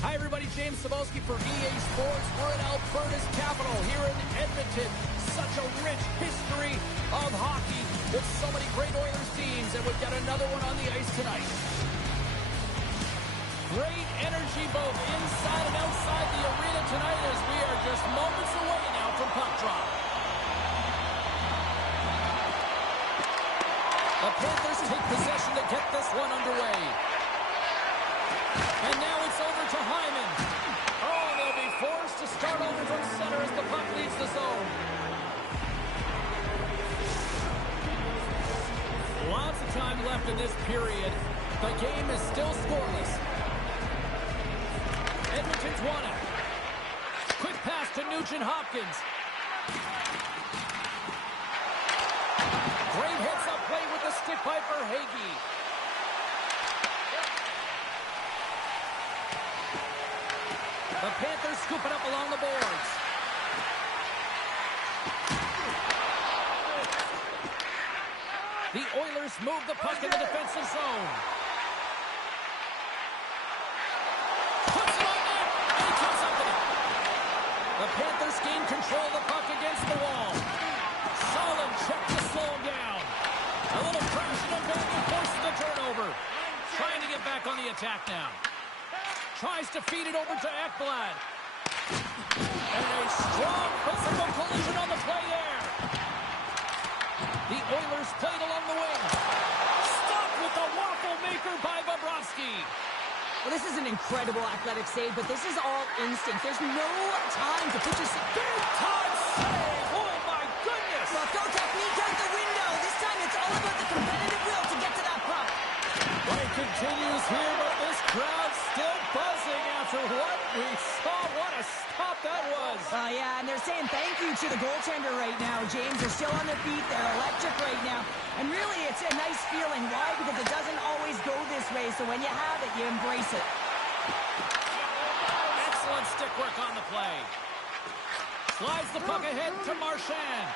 Hi, everybody. James Cebulski for EA Sports. We're in Alberta's capital here in Edmonton. Such a rich history of hockey with so many great Oilers teams, and we've got another one on the ice tonight. Great energy both inside and outside the arena tonight as we are just moments away now from puck drop. The Panthers take possession to get this one underway. And now it's over to Hyman. Oh, they'll be forced to start over from center as the puck leaves the zone. Lots of time left in this period. The game is still scoreless. Edmonton's won it. Quick pass to Nugent-Hopkins. Great heads-up play with the stick by Verhaeghe. The Panthers scoop it up along the boards. The Oilers move the puck in the defensive zone. Puts it on net, and he comes up with it. The Panthers gain control of the puck against the wall. Solid check to slow him down. A little pressure and back and forces the turnover. Trying to get back on the attack now. Tries to feed it over to Ekblad. And a strong physical collision on the play there. The Oilers played along the wing. Stopped with the waffle maker by Bobrovsky. Well, this is an incredible athletic save, but this is all instinct. There's no time to pitch a big time save. Oh, my goodness. Well, go technique out the window. This time it's all about the competitive will to get to that puck. Play continues here, but this crowd still buzzing after what we saw. What a stop that was. Yeah, and they're saying thank you to the goaltender right now, James. They're still on their feet. They're electric right now. And really, it's a nice feeling. Why? Because it doesn't always go this way. So when you have it, you embrace it. Excellent stick work on the play. Slides the puck ahead to Marchand.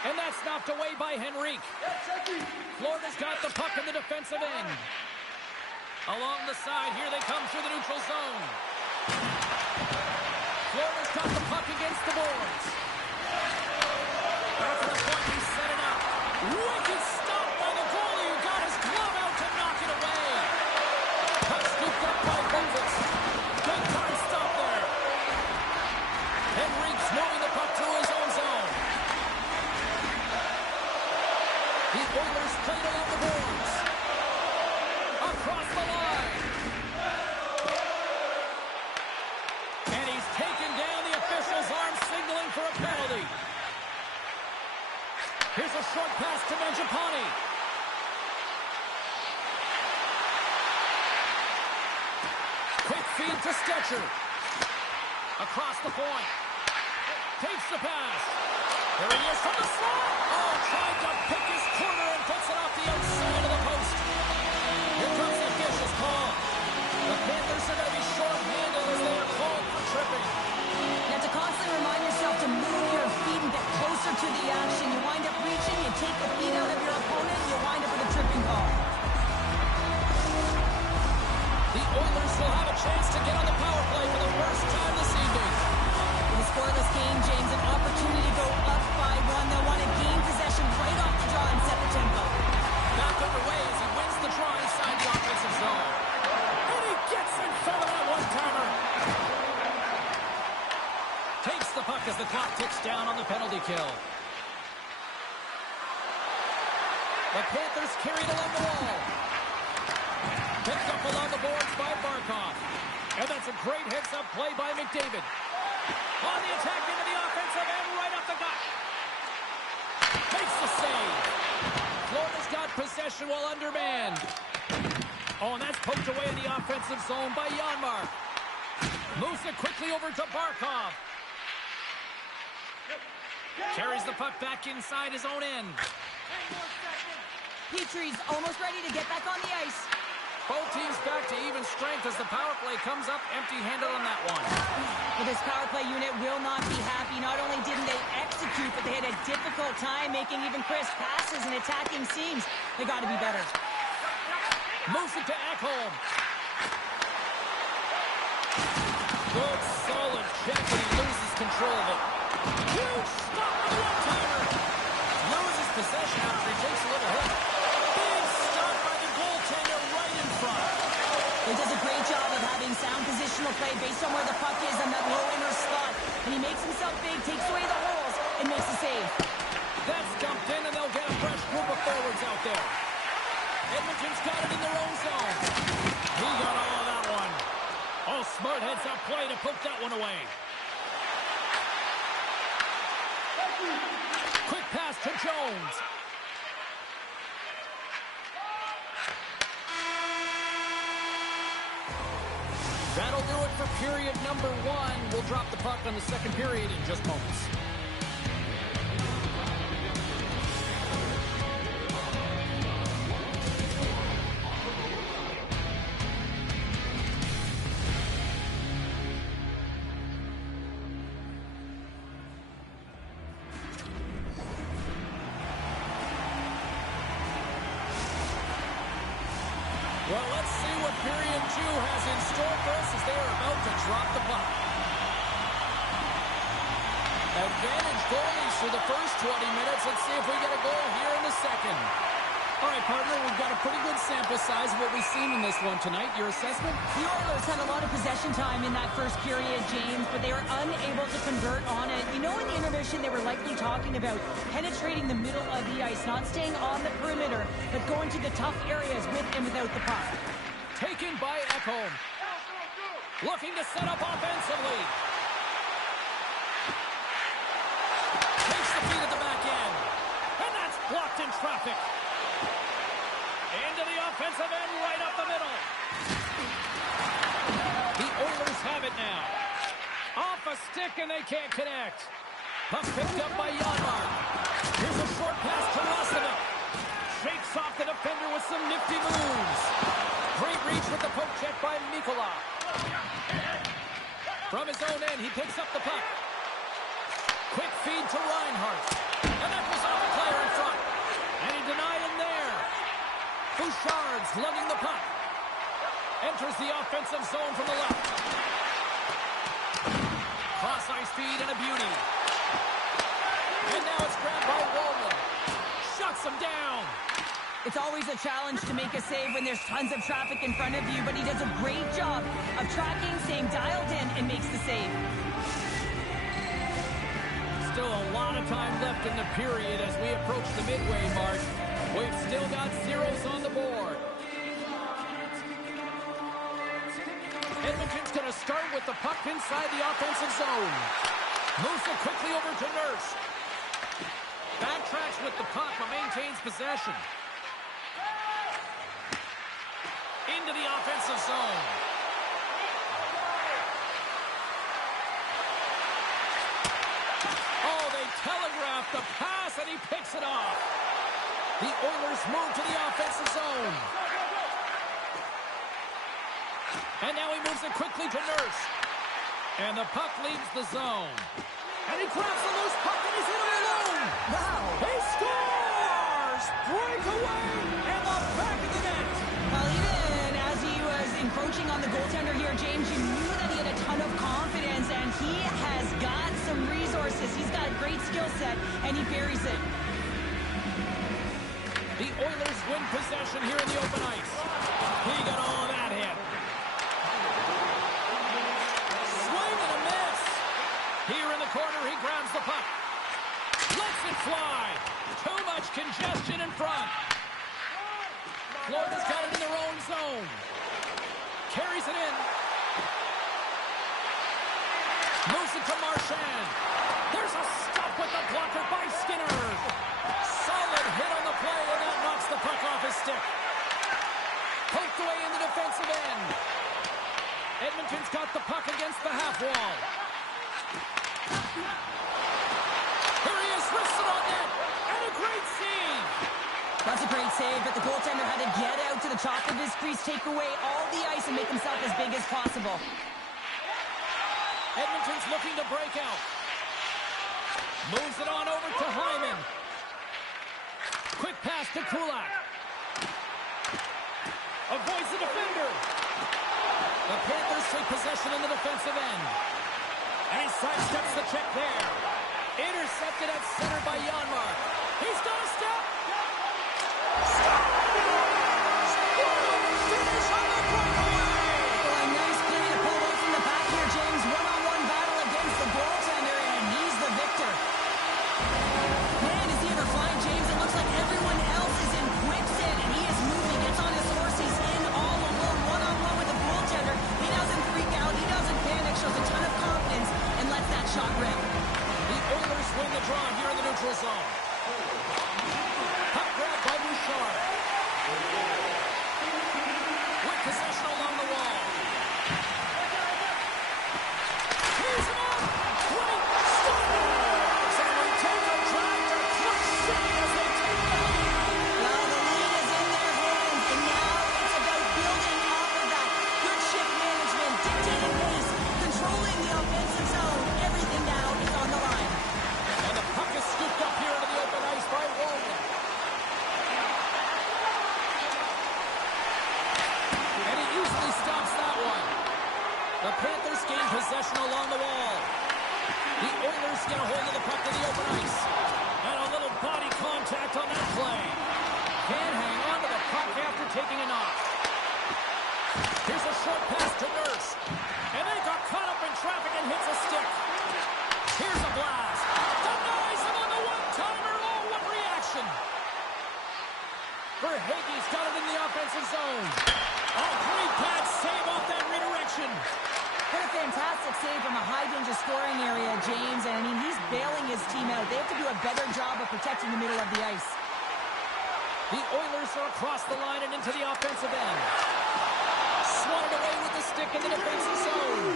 And that's knocked away by Henrique. Florida's got the puck in the defensive end. Along the side, here they come through the neutral zone. Florida's got the puck against the boards. After the point, he set it up. Wicked stop by the goalie who got his glove out to knock it away. Puck scooped up by Bundles. Good time stop there. Henrique's moving the puck through his own zone. The Oilers played along the boards. Across the line. And he's taken down. The official's arm signaling for a penalty. Here's a short pass to Mangiapane. Quick feed to Stetcher. Across the point. Takes the pass. There he is from the slot. Oh, tried to pick his corner and puts it off the outside of the post. Here comes the official's call. The Panthers are going to be short-handed as they are called for tripping. You have to constantly remind yourself to move your feet and get closer to the action. You wind up reaching, you take the feet out of your opponent, you wind up with a tripping call. The Oilers will have a chance to get on the power play for the first time this evening. In a scoreless game, James, an opportunity to go up by one. They'll want to gain possession right off the draw and set the tempo. Back underway as he wins the draw inside the offensive zone. And he gets in front of that one-timer. Takes the puck as the clock ticks down on the penalty kill. The Panthers carried along the wall. Picked up along the boards by Barkov. And that's a great heads-up play by McDavid. On the attack into the offensive end, right up the gut. Makes the save. Florida's got possession while undermanned. Oh, and that's poked away in the offensive zone by Janmark. Moves it quickly over to Barkov. Carries the puck back inside his own end. Petrie's almost ready to get back on the ice. Both teams back to even strength as the power play comes up empty-handed on that one. Well, this power play unit will not be happy. Not only didn't they execute, but they had a difficult time making even crisp passes and attacking seams. They got to be better. Moves it to Ekholm. Good, solid check, and he loses control of it. Huge stop on the one-timer. Loses possession after he takes a little hit. Big stop by the goaltender right in front. He does a great job of having sound positional play based on where the puck is in that low inner slot. And he makes himself big, takes away the holes, and makes a save. That's dumped in, and they'll get a fresh group of forwards out there. Edmonton's got it in their own zone. He got all of that one. Oh, smart heads-up play to poke that one away. Quick pass to Jones. That'll do it for period number 1. We'll drop the puck on the second period in just moments. Well, let's see what period 2 has in store for us as they are about to drop the puck. Advantage goalies for the first 20 minutes. Let's see if we get a goal here in the second. All right, partner, we've got a pretty good sample size of what we've seen in this one tonight. Your assessment? The Oilers had a lot of possession time in that first period, James, but they were unable to convert on it. You know, in the intermission, they were likely talking about penetrating the middle of the ice, not staying on the perimeter, but going to the tough areas with and without the puck. Taken by Ekholm. Looking to set up offensively. Takes the feed at the back end. And that's blocked in traffic. Into the offensive end, right up the middle. The Oilers have it now. Off a stick, and they can't connect. Puck picked up by Janmark. Here's a short pass to Rosinow. Shakes off the defender with some nifty moves. Great reach with the poke check by Mikkola. From his own end, he picks up the puck. Quick feed to Reinhart. And that was off a player in front. And he denied him there. Bouchard's lugging the puck. Enters the offensive zone from the left. Cross-ice feed and a beauty. And now it's grabbed by Wallman. Shuts him down. It's always a challenge to make a save when there's tons of traffic in front of you, but he does a great job of tracking, staying dialed in, and makes the save. Still a lot of time left in the period as we approach the midway mark. We've still got zeros on the board. Edmonton's going to start with the puck inside the offensive zone. Moves it quickly over to Nurse. Backtracks with the puck but maintains possession. Into the offensive zone. Oh, they telegraph the pass and he picks it off. The Oilers move to the offensive zone. And now he moves it quickly to Nurse. And the puck leaves the zone. And he grabs the loose puck and he's in it alone. Wow. He scores! Breakaway and the back of the net. Well, even as he was encroaching on the goaltender here, James, you knew that he had a ton of confidence, and he has got some resources. He's got a great skill set, and he buries it. The Oilers win possession here in the open ice. He got all of that hit. Swing and a miss. Here in the corner, he grabs the puck. Lets it fly. Too much congestion in front. Florida's got it in their own zone. Carries it in. Moves it to Marchand. There's a stop with the blocker by Skinner. Solid hit on the play, and that knocks the puck off his stick. Poked away in the defensive end. Edmonton's got the puck against the half wall. Here he is, wristed on net, and a great save. That's a great save, but the goaltender had to get out to the top of his crease, take away all the ice, and make himself as big as possible. Edmonton's looking to break out. Moves it on over to Hyman. Quick pass to Kulak. Avoids the defender. The Panthers take possession in the defensive end. And he sidesteps the check there. Intercepted at center by Janmark. He's got a step. Finish on the breakaway. A nice play to pull away from the back here, James. One-on-one battle against the goaltender, and he's the victor. Man, is he ever flying, James? It looks like everyone else is in quicksand, and he is moving. Gets on his horse. He's in all alone, one-on-one with the goaltender. He doesn't freak out. He doesn't panic. Shows a ton of confidence and lets that shot rip. The Oilers win the draw here in the neutral zone. Puck grab by Bouchard. With possession along the wall. Here's him up. Great scores. And we take a drive to Clutch City as they take the lead. Well, the lead is in their hands, and now it's about building off of that. Good shift management, dictating pace, controlling the offensive zone. Everything now is on the line. And the puck is scooped up here into the open ice by Walden. And he easily stops that one. The Panthers gain possession along the wall. The Oilers get a hold of the puck in the open ice. And a little body contact on that play. Can't hang on to the puck after taking a knock. Here's a short pass to Nurse. And they got caught up in traffic and hits a stick. Here's a blast. Denies him on the one-timer. Oh, what reaction. Verhaeghe's got it in the offensive zone. A great pad save off that redirection. What a fantastic save from a high-danger scoring area, James. And, I mean, he's bailing his team out. They have to do a better job of protecting the middle of the ice. The Oilers are across the line and into the offensive end. Swatted away with the stick in the defensive zone.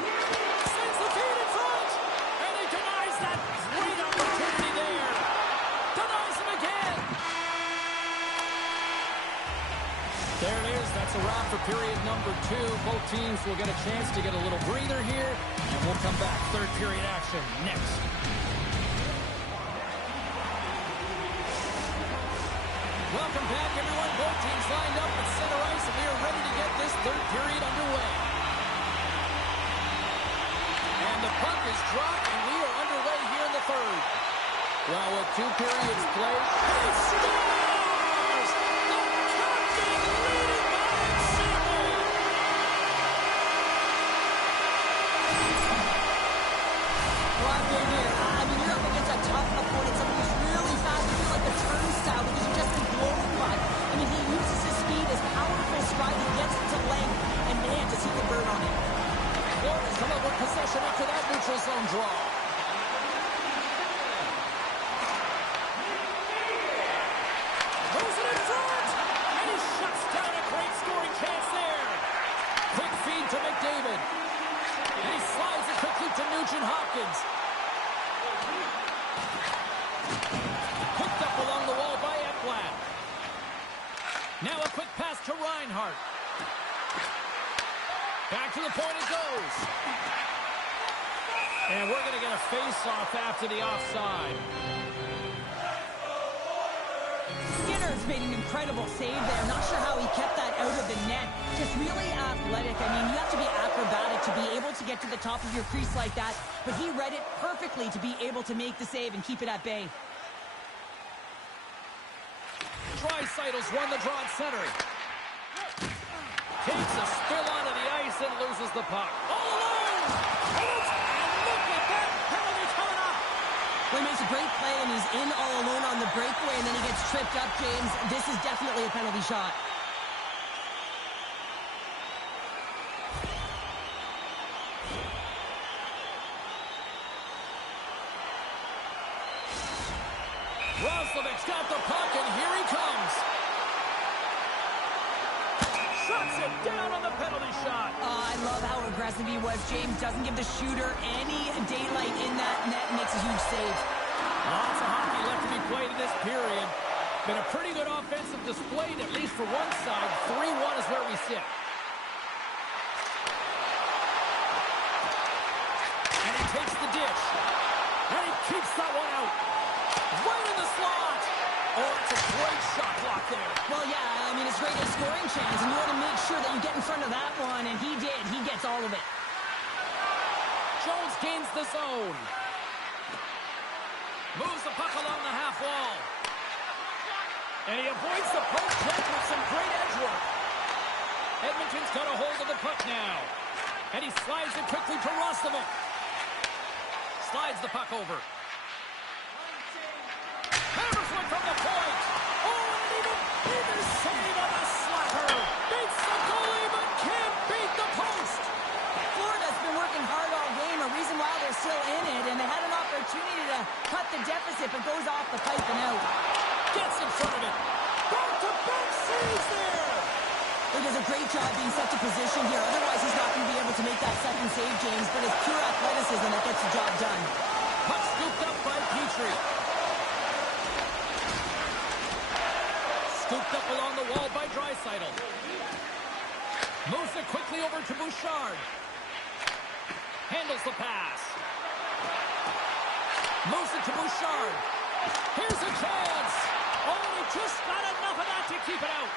Sends the feed in front. And he denies that great opportunity there. Denies him again. There it is. That's a wrap for period number 2. Both teams will get a chance to get a little breather here. And we'll come back. Third period action next. Welcome back, everyone. Both teams lined up at center ice, and we are ready to get this third period underway. And the puck is dropped, and we are underway here in the third. Well, with 2 periods played, he scores! The captain leading by example! Well, I'm here. I mean, you're up against a tough opponent, someone who's really fast. You feel like a turnstile because you just been blown by. I mean, he uses his speed, his powerful stride, he gets it to length, and man, does he convert on it. Florida's come up with possession after that neutral zone draw. Throws it in front, and he shuts down a great scoring chance there. Quick feed to McDavid. And he slides it quickly to Nugent Hopkins. Picked up along the wall by Ekblad. Now a quick pass to Reinhart. Back to the point it goes. And we're going to get a face-off after the offside. Skinner's made an incredible save there. Not sure how he kept that out of the net. Just really athletic. I mean, you have to be acrobatic to be able to get to the top of your crease like that. But he read it perfectly to be able to make the save and keep it at bay. Draisaitl's won the draw at center. Takes a spill onto the ice and loses the puck. All alone! And look at that penalty coming up! Well, he makes a great play, and he's in all alone on the breakaway, and then he gets tripped up, James. This is definitely a penalty shot. Roslovic's got the puck, and here he comes. Shuts it down on the penalty shot. I love how aggressive he was. James doesn't give the shooter any daylight in that net, makes a huge save. Lots of hockey left to be played in this period. Been a pretty good offensive display, at least for one side. 3-1 is where we sit. And And he takes the dish. And he keeps that one out. Right in the slot. Oh, that's a great shot block there. Well, yeah, I mean, it's great a scoring chance, and you want to make sure that you get in front of that one, and he did. He gets all of it. Jones gains the zone. Moves the puck along the half wall. And he avoids the post check with some great edge work. Edmonton's got a hold of the puck now. And he slides it quickly to Roslovic. Slides the puck over. Hammers one from the point. Oh, and even save on the slapper. Beats the goalie, but can't beat the post. Florida's been working hard all game, a reason why they're still in it, and they had an opportunity to cut the deficit, but goes off the pipe and out. Gets in front of it. Back-to-back saves there. He does a great job being set to position here. Otherwise, he's not going to be able to make that second save, James, but it's pure athleticism that gets the job done. Puck scooped up by Petrie. Scooped up along the wall by Draisaitl. Moves it quickly over to Bouchard. Handles the pass. Moves it to Bouchard. Here's a chance. Oh, he just got enough of that to keep it out.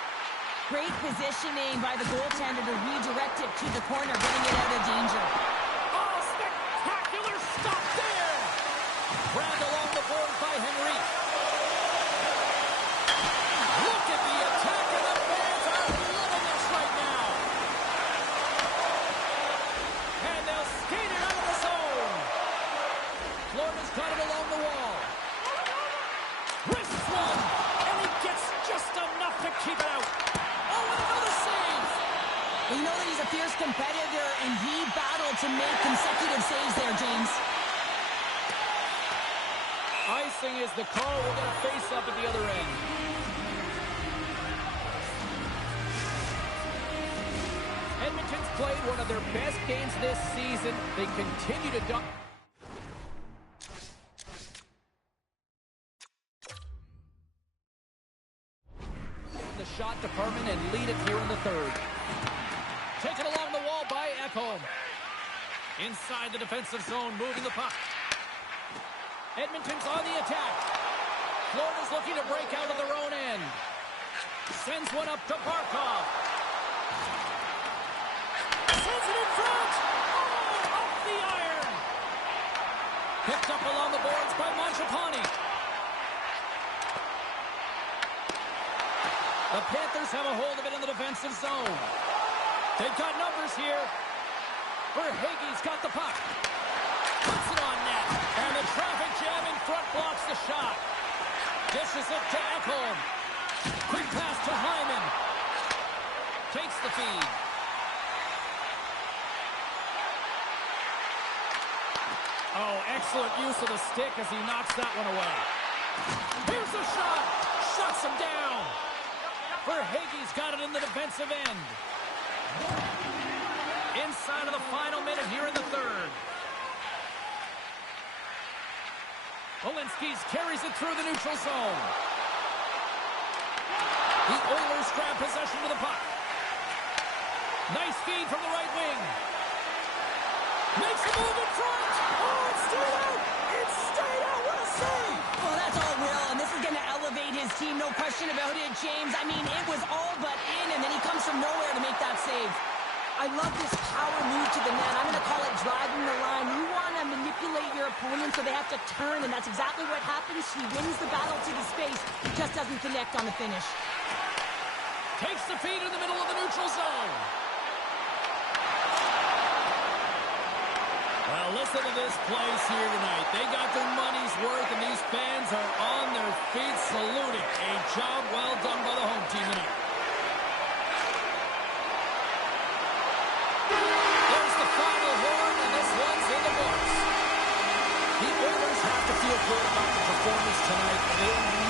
Great positioning by the goaltender to redirect it to the corner, getting it out of danger. Oh, spectacular stop there. Grabbed along the board by Henry. Look at the attack, and the fans are loving this right now. And they'll skate it out of the zone. Florida's got it along the wall. Wrists one, and he gets just enough to keep it out. Oh, and another save. Well, you know that he's a fierce competitor, and he battled to make consecutive saves there, James. Icing is the call. We're going to face up at the other end. Edmonton's played one of their best games this season. They continue to the shot department and lead it here in the third. Taken along the wall by Ekholm. Inside the defensive zone, moving the puck. Edmonton's on the attack. Florida's looking to break out of their own end. Sends one up to Barkov. Sends it in front. Oh, off the iron. Picked up along the boards by Mangiapane. The Panthers have a hold of it in the defensive zone. They've got numbers here. Verhaeghe's got the puck. Puts it on net. And the traffic jam in front blocks the shot. Dishes it to Ekholm. Quick pass to Hyman. Takes the feed. Oh, excellent use of the stick as he knocks that one away. Here's the shot. Shuts him down. Verhaeghe's got it in the defensive end. Inside of the final minute here in the third. Olinsky's carries it through the neutral zone. The Oilers grab possession of the puck. Nice feed from the right wing. Makes a move in front. Oh, it's stayed out. It's stayed out. What a save. Well, that's all Will, and this is going to elevate his team, no question about it, James. I mean, it was all but in, and then he comes from nowhere to make that save. I love this power move to the net. I'm going to call it driving the line. You want to manipulate your opponent so they have to turn, and that's exactly what happens. He wins the battle to the space. He just doesn't connect on the finish. Takes the feed in the middle of the neutral zone. Well, listen to this place here tonight. They got their money's worth, and these fans are on their feet saluting. A job well done by the home team tonight. There's the final horn, and this one's in the books. The Oilers have to feel good about the performance tonight. They really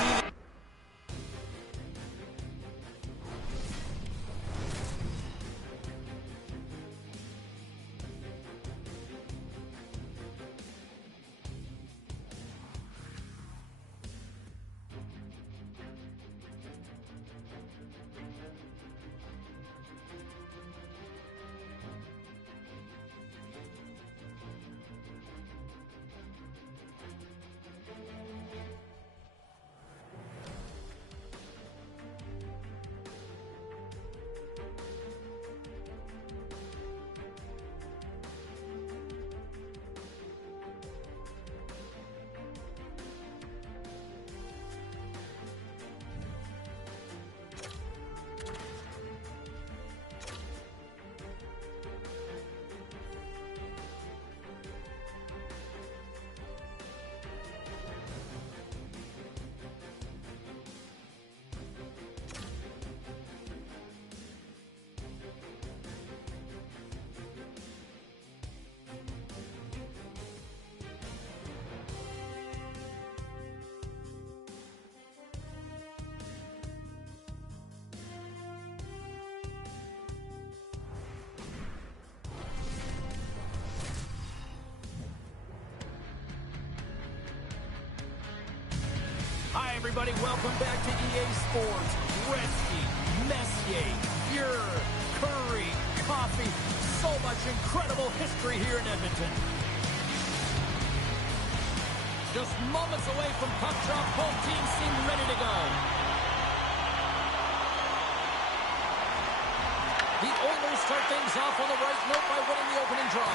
everybody. Welcome back to EA Sports. Gretzky, Messier, Fuhrer, Curry, Coffee. So much incredible history here in Edmonton. Just moments away from puck drop. Both teams seem ready to go. The Oilers start things off on the right note by winning the opening draw.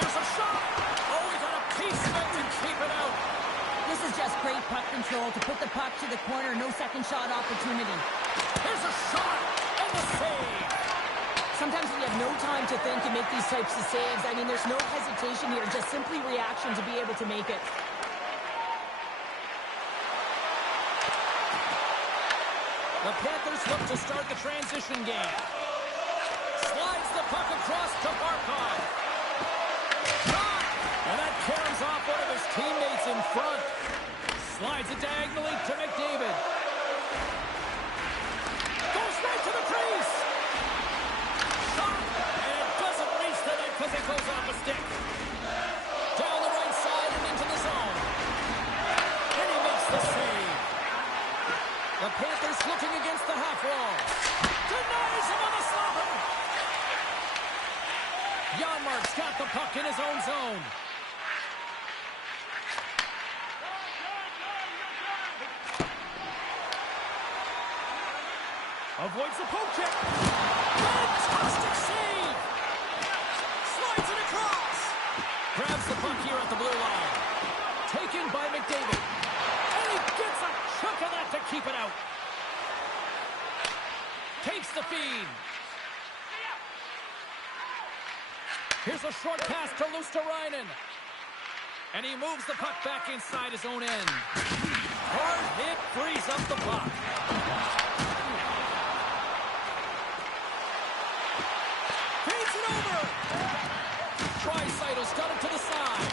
Here's a shot. Oh, he got a piece of it to keep it out. This is just great puck control to put the puck to the corner. No second shot opportunity. Here's a shot and the save. Sometimes when you have no time to think and make these types of saves, I mean, there's no hesitation here, just simply reaction to be able to make it. The Panthers look to start the transition game. Slides the puck across to Barkov. Shot! And that carries off one of his teammates in front. Slides it diagonally to McDavid. Goes right to the crease. Shot! And it doesn't reach the net because it goes off a stick. Down the right side and into the zone. And he makes the save. The Panthers looking against the half wall. Denies him on the slapper. Janmark's got the puck in his own zone. Avoids the poke check. Fantastic save. Slides it across. Grabs the puck here at the blue line. Taken by McDavid. And he gets a chunk of that to keep it out. Takes the feed. Here's a short pass to Luosterainen. And he moves the puck back inside his own end. Hard hit frees up the puck. Feeds it over. Draisaitl's got it to the side.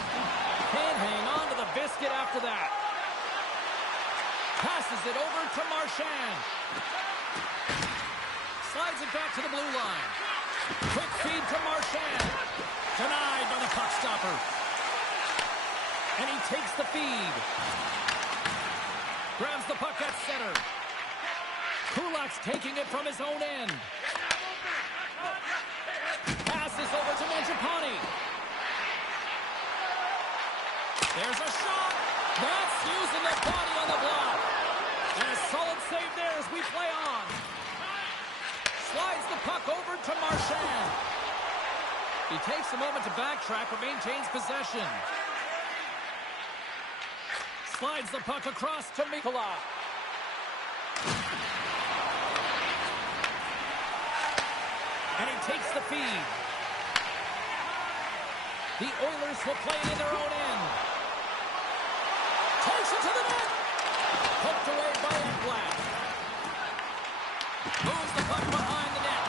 Can't hang on to the biscuit after that. Passes it over to Marchand. Slides it back to the blue line. Quick feed to Marchand. Denied by the puck stopper. And he takes the feed. Grabs the puck at center. Kulak's taking it from his own end. Passes over to Mangiapane. There's a shot. That's using the body on the block. And a solid save there as we play on. Slides the puck over to Marchand. He takes a moment to backtrack but maintains possession. Slides the puck across to Mikula. And he takes the feed. The Oilers will play it in their own end. Takes it to the net. Poked away by Ekblad. Moves the puck behind the net.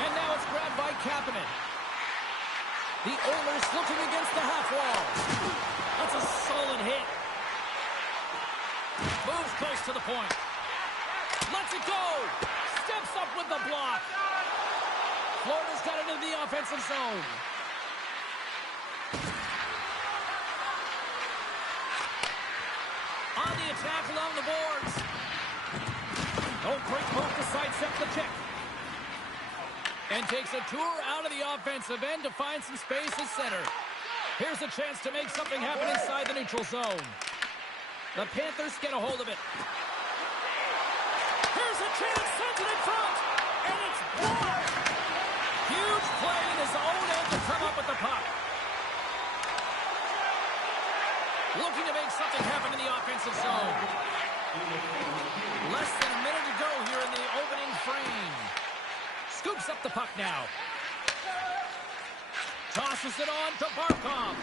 And now it's grabbed by Kapanen. The Oilers looking against the half wall. That's a solid hit. Moves close to the point. Lets it go. Steps up with the block. Florida's got it into the offensive zone. On the attack along the boards. Oh, great move to sidestep the check. And takes a tour out of the offensive end to find some space at center. Here's a chance to make something happen inside the neutral zone. The Panthers get a hold of it. Here's a chance, sends it in front, and it's blocked. Huge play in his own end to come up with the puck. Looking to make something happen in the offensive zone. Less than a minute to go here in the opening frame. Scoops up the puck now. Tosses it on to Barkov.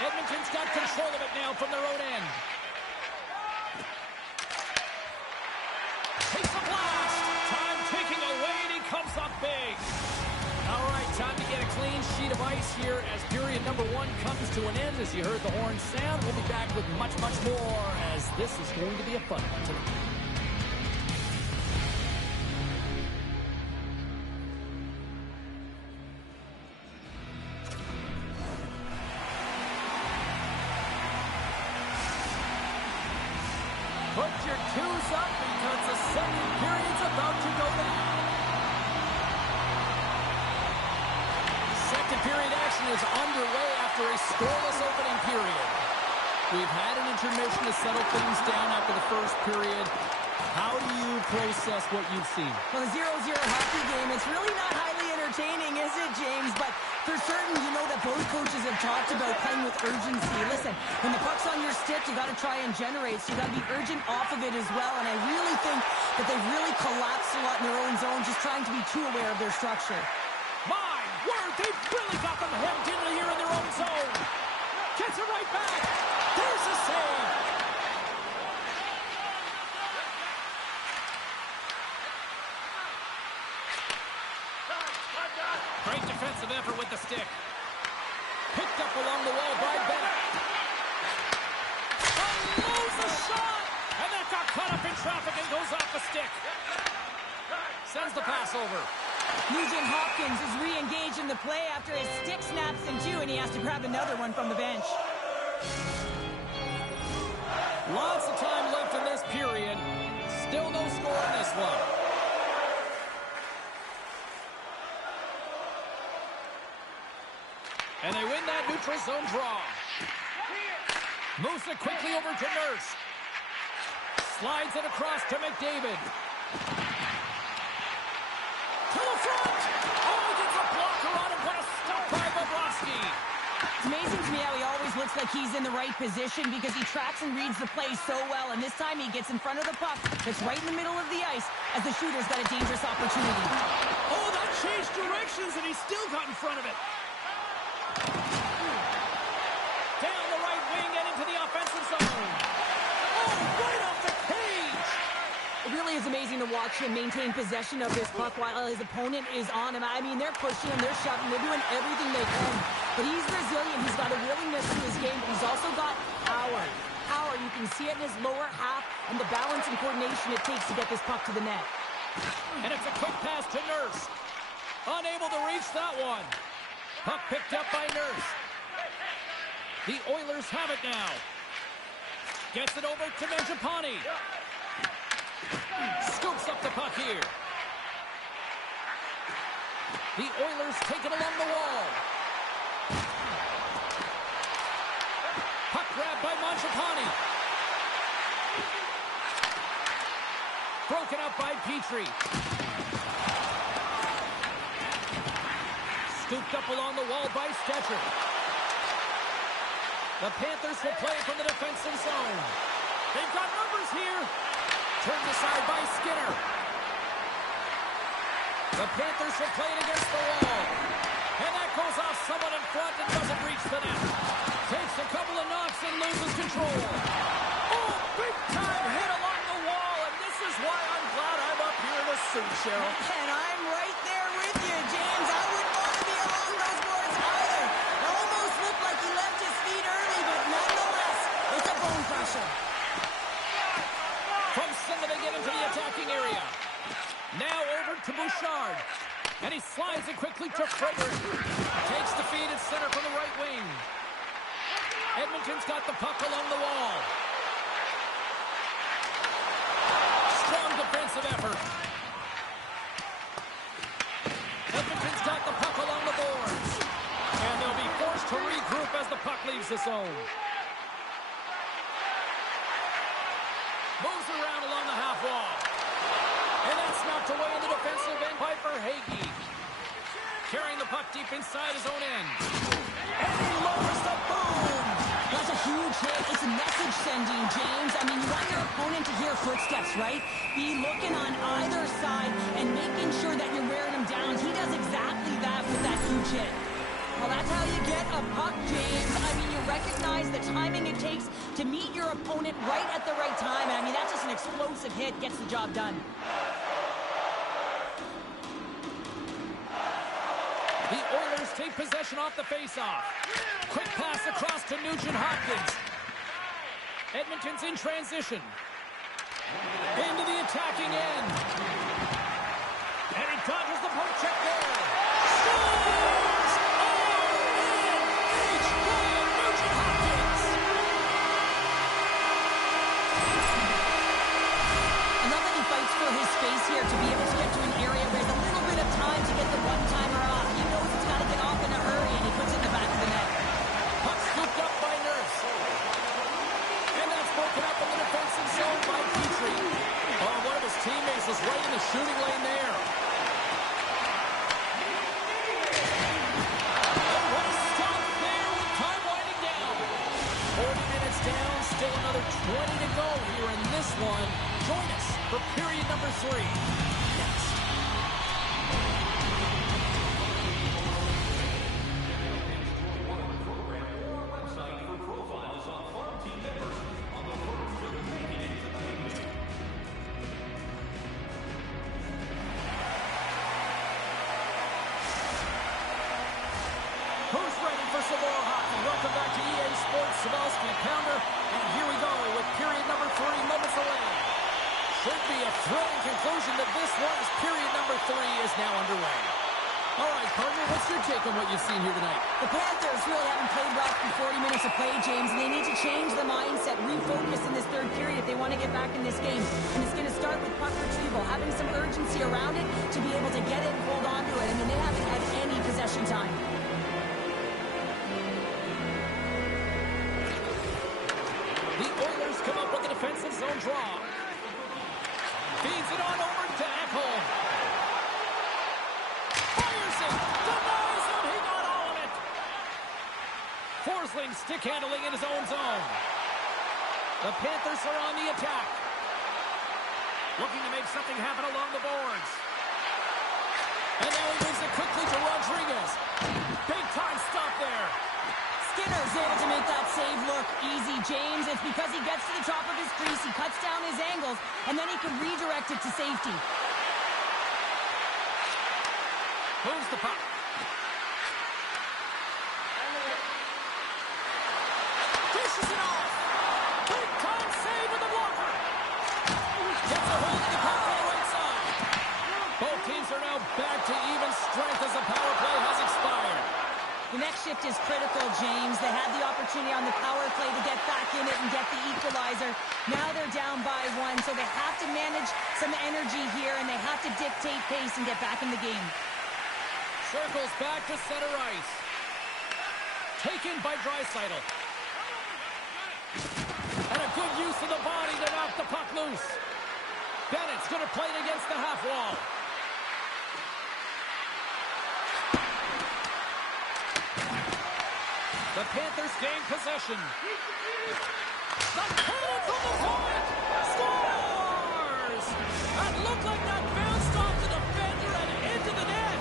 Edmonton's got control of it now from their own end. Takes a blast. Time ticking away, and he comes up big. All right, time to get a clean sheet of ice here as period number 1 comes to an end. As you heard the horn sound, we'll be back with much, much more as this is going to be a fun one tonight. Put your twos up because the second period's about to go down. Second period action is underway after a scoreless opening period. We've had an intermission to settle things down after the first period. How do you process what you've seen? Well, a 0-0 hockey game, it's really not highly entertaining, is it, James? But for certain, you know that both coaches have talked about playing with urgency. Listen, when the puck's on your stick, you got to try and generate, so you got to be urgent off of it as well. And I really think that they've really collapsed a lot in their own zone, just trying to be too aware of their structure. My word, they've really got them hemmed in here in their own zone. Gets it right back. There's a save. Great defensive effort with the stick. Picked up along the wall by Bennett. Unloads the shot! And that got caught up in traffic and goes off the stick. Sends the pass over. Nugent Hopkins is re-engaged in the play after his stick snaps in two, and he has to grab another one from the bench. Lots of time left in this period. Still no score in this one. And they win that neutral zone draw. Moves it quickly over to Nurse. Slides it across to McDavid. To the front! Oh, he gets a blocker on him. What a stop by Bobrovsky. It's amazing to me how he always looks like he's in the right position because he tracks and reads the play so well. And this time he gets in front of the puck that's right in the middle of the ice as the shooter's got a dangerous opportunity. Oh, that changed directions and he still got in front of it. Down the right wing and into the offensive zone. Oh, right off the cage. It really is amazing to watch him maintain possession of this puck while his opponent is on him. I mean, they're pushing him, they're shoving, they're doing everything they can. But he's resilient. He's got a willingness to his game, but he's also got power. Power, you can see it in his lower half and the balance and coordination it takes to get this puck to the net. And it's a quick pass to Nurse. Unable to reach that one. Puck picked up by Nurse. The Oilers have it now. Gets it over to Mangiapane. Scoops up the puck here. The Oilers take it along the wall. Puck grab by Mangiapane. Broken up by Petrie. Scooped up along the wall by Stetcher. The Panthers will play from the defensive zone. They've got numbers here. Turned aside by Skinner. The Panthers will play it against the wall. And that goes off someone in front and doesn't reach the net. Takes a couple of knocks and loses control. Oh, big time hit along the wall. And this is why I'm glad I'm up here in the suit, Cheryl. And I'm right there with you, James. I wouldn't want to be along those boards either. It almost looked like he left his feet early, but nonetheless, it's a bone crusher. From center they get into the attacking area. Now over to Bouchard. And he slides it quickly to Frederick. Takes the feed at center from the right wing. Edmonton's got the puck along the wall. Strong defensive effort. Edmonton's got the puck along the boards. And they'll be forced to regroup as the puck leaves the zone. Moves around along the half wall. And that's knocked away in the defensive end by Verhaeghe. Carrying the puck deep inside his own end. And he lowers the boom. That's a huge hit. It's a message sending, James. I mean, you want your opponent to hear footsteps, right? Be looking on either side and making sure that you're wearing him down. He does exactly that with that huge hit. Well, that's how you get a puck, James. I mean, you recognize the timing it takes to meet your opponent right at the right time. And I mean, that's just an explosive hit. Gets the job done. The Oilers take possession off the faceoff. Quick pass across to Nugent Hopkins. Edmonton's in transition. Into the attacking end. And he dodges the poke check there. Scores! O-N-H by Nugent Hopkins. go here in this one. Join us for period number 3 next. Who's ready for some more hockey? Welcome back to EA Sports Savalsky Pounder. And here we go with period number 3 moments away. Should be a thrilling conclusion to this one as period number 3 is now underway. All right, partner, what's your take on what you've seen here tonight? The Panthers really haven't played well through 40 minutes of play, James, and they need to change the mindset, refocus in this third period if they want to get back in this game. And it's going to start with puck retrieval, having some urgency around it to be able to get it and hold on to it. I mean, they haven't had any possession time. The Oilers come up with a defensive zone draw. Feeds it on over to Ekholm. Fires it. Denies him. He got all of it. Forsling stick handling in his own zone. The Panthers are on the attack. Looking to make something happen along the boards. And now he moves it quickly to Rodriguez. Big time stop there. Skinner's able to make that save look easy, James. It's because he gets to the top of his crease, he cuts down his angles, and then he can redirect it to safety. Moves the puck. Dishes it off. Big time save with the blocker. Gets a hold of the puck on the right side. Both teams are now back to even strength as the power play has expired. The next shift is critical, James. They had the opportunity on the power play to get back in it and get the equalizer. Now they're down by 1, so they have to manage some energy here, and they have to dictate pace and get back in the game. Circles back to center ice. Taken by Draisaitl. And a good use of the body to knock the puck loose. Bennett's going to play it against the half wall. The Panthers gain possession. The pull from the point! Scores! That looked like that bounced off the defender and into the net.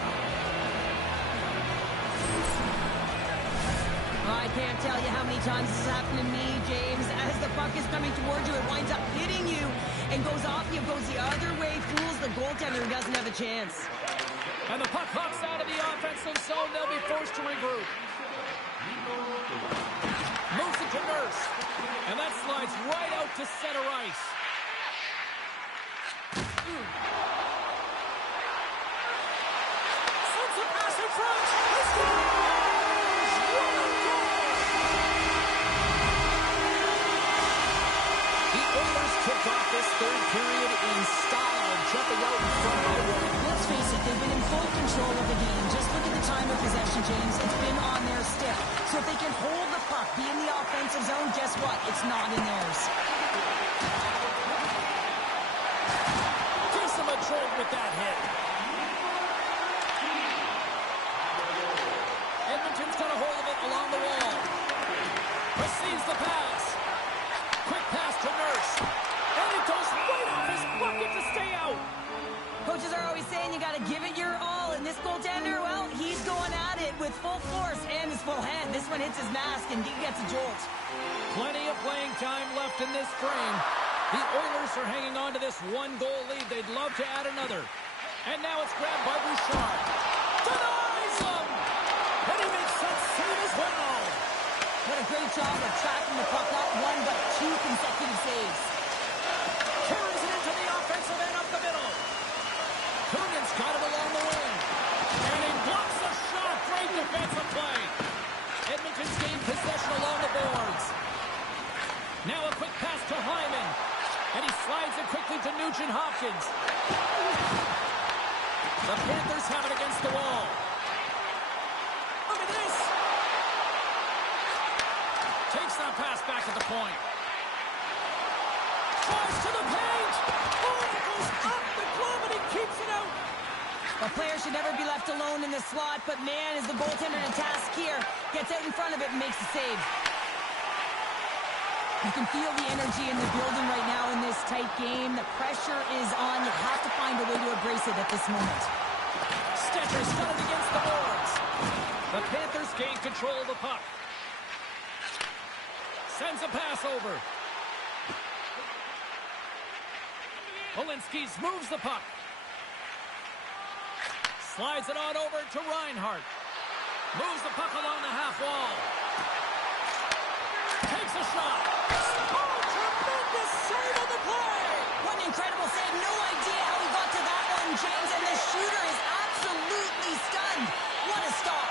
I can't tell you how many times this has happened to me, James. As the puck is coming towards you, it winds up hitting you and goes off you, goes the other way, fools the goaltender who doesn't have a chance. And the puck hops out of the offensive zone. They'll be forced to regroup. Moves it to Nurse. And that slides right out to center ice. Sends a pass in front. He scores! What a goal! The Oilers kick off this third period in style, jumping out in front by 1. Let's face it, they've been in full control of the game. Just look at the time of possession, James. It's been on their stick. So if they can hold the puck, be in the offensive zone, guess what? It's not in theirs. Gives them a jolt with that hit. Edmonton's got a hold of it along the wall. Receives the pass. Quick pass to Nurse. And it goes right off his bucket to stay out. Coaches are always saying you got to give it your all. And this goaltender, well, he's going at it with full force and his full hand. This one hits his mask and he gets a jolt. Plenty of playing time left in this frame. The Oilers are hanging on to this 1-goal lead. They'd love to add another. And now it's grabbed by Bouchard. Denies him! And he makes that save as well. What a great job of tracking the puck, not 1 but 2 consecutive saves. Carries it into the offensive end up the middle. Coogan's got it along the wing. And he blocks the shot. Great defensive play. Edmonton's gained possession along the boards. Now a quick pass to Hyman. And he slides it quickly to Nugent-Hopkins. The Panthers have it against the wall. Look at this. Takes that pass back at the point. Tries to the paint. Oh, it goes up the glove and he keeps it out. A player should never be left alone in the slot, but man, is the goaltender to task here. Gets out in front of it and makes the save. You can feel the energy in the building right now in this tight game. The pressure is on. You have to find a way to embrace it at this moment. Stetcher stunned against the boards. The Panthers gain control of the puck. Sends a pass over. Polinski moves the puck. Slides it on over to Reinhart. Moves the puck along the half wall. Takes a shot. Oh, tremendous save on the play. What an incredible save. No idea how he got to that one, James. And the shooter is absolutely stunned. What a stop.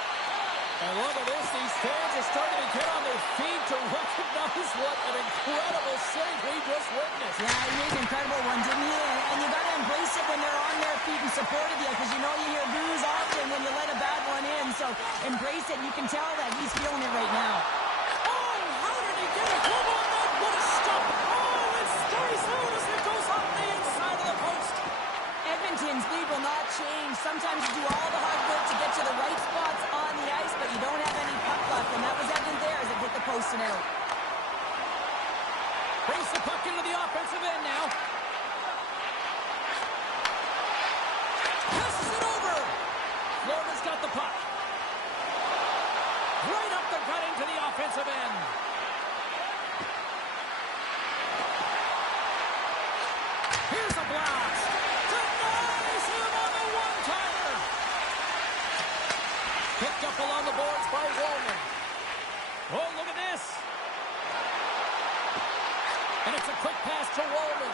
And look at this. These fans are starting to get on their feet to recognize what an incredible save we just witnessed. Yeah, he made an incredible one, didn't he? And you got to embrace it when they're on their feet and supportive you, because you know you hear boos often when you let a bad one in. So embrace it. You can tell that he's feeling it right now. Oh, how did he get a glove on that? What a stop. Oh, it stays out as it goes off the inside of the post. Edmonton's lead will not change. Sometimes you do all the hard work to get to the right spots on the ice, but you don't have any puck luck, and that was evident there as it hit the post and out. Brings the puck into the offensive end now. Passes it over. Florida's got the puck. Right up the gut into the offensive end. Here's a blast. Denies him on the one-timer. Picked up along the boards by Roman. Oh, look at this. And it's a quick pass to Roman.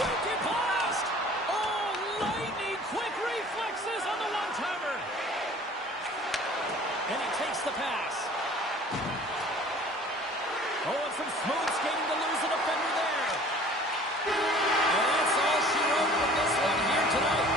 Wicked blast. Oh, lightning quick reflexes on the one-timer. And he takes the pass. Oh, and some smooth skating to lose the defender there. And that's all she wrote from this one here tonight.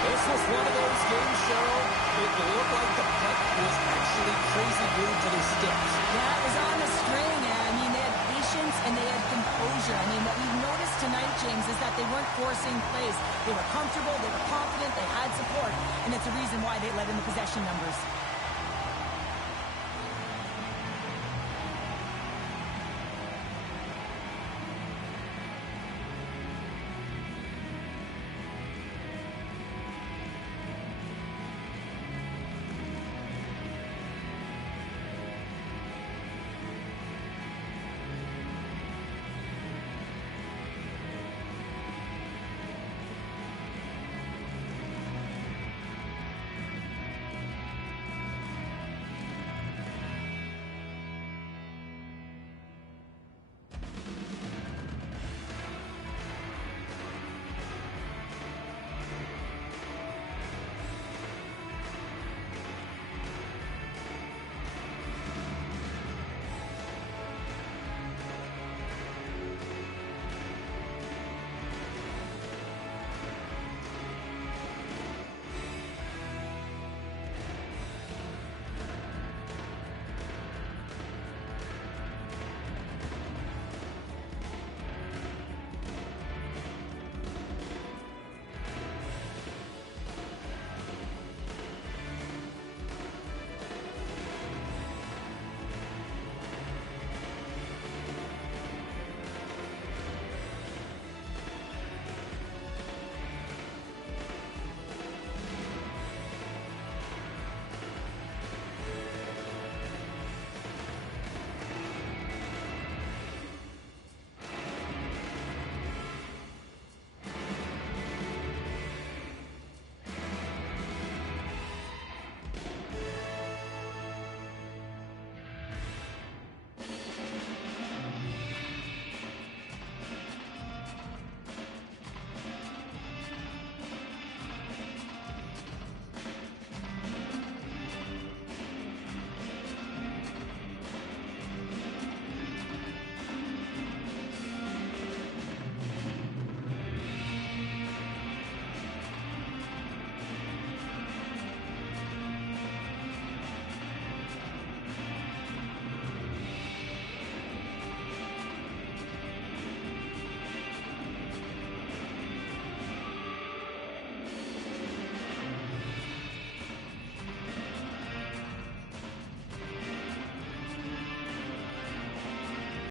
This was one of those games, Cheryl. It looked like the puck was actually crazy glued to their sticks. Yeah, it was on the string. I mean, they had patience and they had composure. I mean, what we've noticed tonight, James, is that they weren't forcing plays. They were comfortable, they were confident, they had support, and it's a reason why they led in the possession numbers.